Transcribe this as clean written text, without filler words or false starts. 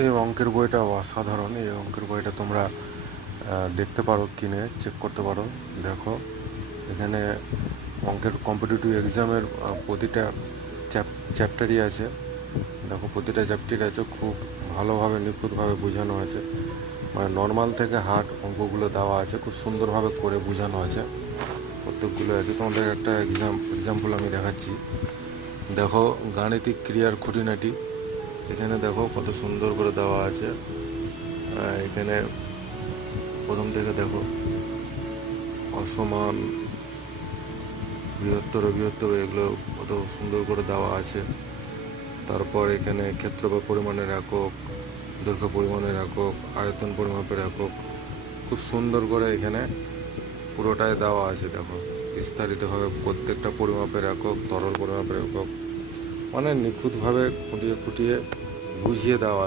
এই অঙ্কের বইটা অসাধারণ। এই অঙ্কের বইটা তোমরা দেখতে পারো, কিনে চেক করতে পারো। দেখো এখানে অঙ্কের কম্পিটিটিভ এক্সামের প্রতিটা চ্যাপ্টারই আছে। দেখো প্রতিটা চ্যাপ্টারই আছে, খুব ভালোভাবে নিখুঁতভাবে বোঝানো আছে। মানে নর্মাল থেকে হার্ড অঙ্কগুলো দেওয়া আছে, খুব সুন্দরভাবে করে বোঝানো আছে। প্রত্যেকগুলো আছে। তোমাদের একটা এক্সাম্পল আমি দেখাচ্ছি। দেখো গাণিতিক ক্রিয়ার খুঁটিনাটি এখানে দেখো কত সুন্দর করে দেওয়া আছে। এখানে প্রথম থেকে দেখো অসমান, বৃহত্তর বৃহত্তর এগুলো কত সুন্দর করে দেওয়া আছে। তারপর এখানে ক্ষেত্র বা পরিমাণের একক, দৈর্ঘ্য পরিমাণের একক, আয়তন পরিমাপের একক, খুব সুন্দর করে এখানে পুরোটাই দেওয়া আছে। দেখো বিস্তারিতভাবে প্রত্যেকটা পরিমাপের একক, তরল পরিমাপের একক, মানে নিখুঁতভাবে খুঁটিয়ে খুঁটিয়ে বুঝিয়ে দেওয়া